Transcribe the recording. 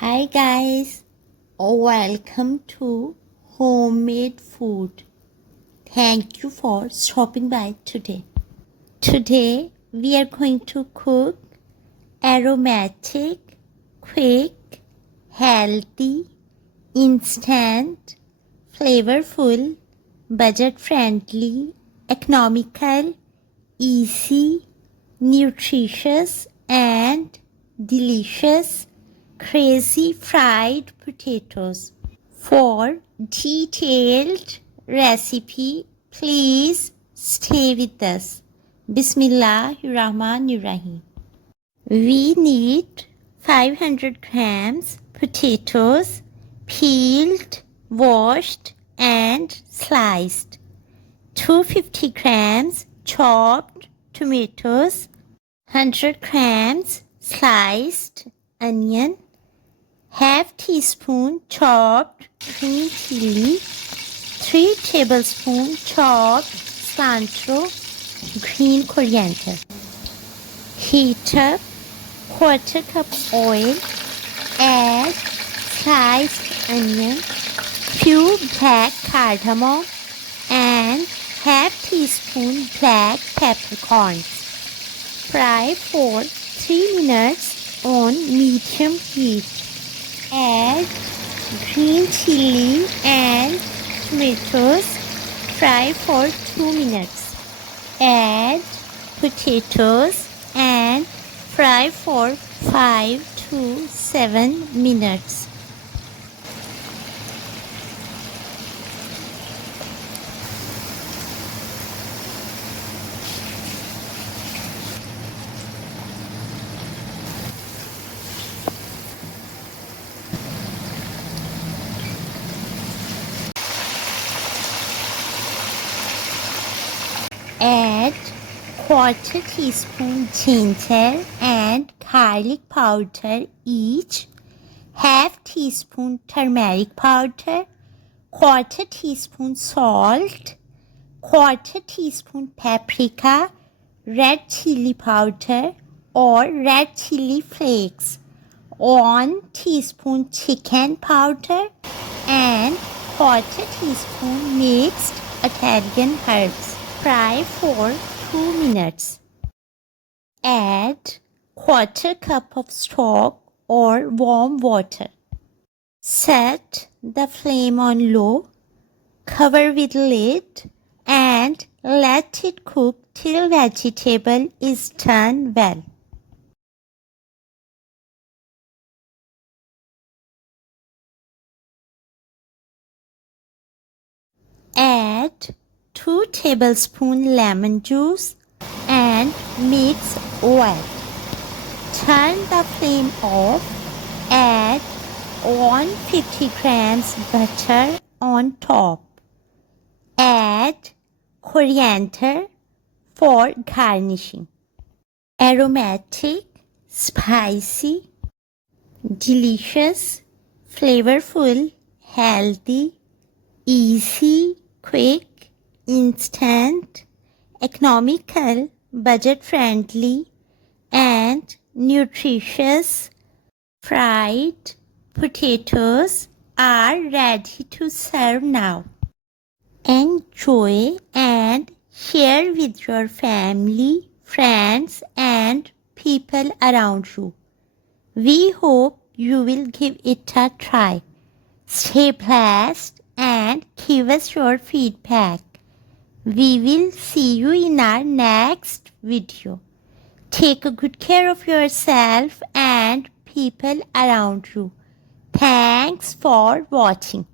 Hi guys, welcome to Homemade Food. Thank you for stopping by today. Today we are going to cook aromatic, quick, healthy, instant, flavorful, budget-friendly, economical, easy, nutritious and delicious crazy fried potatoes. For detailed recipe, please stay with us. Bismillahirrahmanirrahim. We need 500 grams potatoes, peeled, washed and sliced. 250 grams chopped tomatoes, 100 grams sliced onion, half teaspoon chopped green chili, 3 tablespoons chopped cilantro, green coriander. Heat up quarter cup oil, add sliced onion, few black cardamom and half teaspoon black peppercorns. Fry for 3 minutes on medium heat. Add green chili and tomatoes. Fry for 2 minutes. Add potatoes and fry for 5 to 7 minutes. Add quarter teaspoon ginger and garlic powder each, half teaspoon turmeric powder, quarter teaspoon salt, quarter teaspoon paprika, red chili powder or red chili flakes, 1 teaspoon chicken powder and quarter teaspoon mixed Italian herbs. Fry for 2 minutes. Add quarter cup of stock or warm water. Set the flame on low, cover with lid and let it cook till vegetable is done well. Add 2 tablespoons lemon juice and mix well. Turn the flame off. Add 150 grams butter on top. Add coriander for garnishing. Aromatic, spicy, delicious, flavorful, healthy, easy, quick, instant, economical, budget-friendly, and nutritious fried potatoes are ready to serve now. Enjoy and share with your family, friends, and people around you. We hope you will give it a try. Stay blessed and give us your feedback. We will see you in our next video. Take good care of yourself and people around you. Thanks for watching.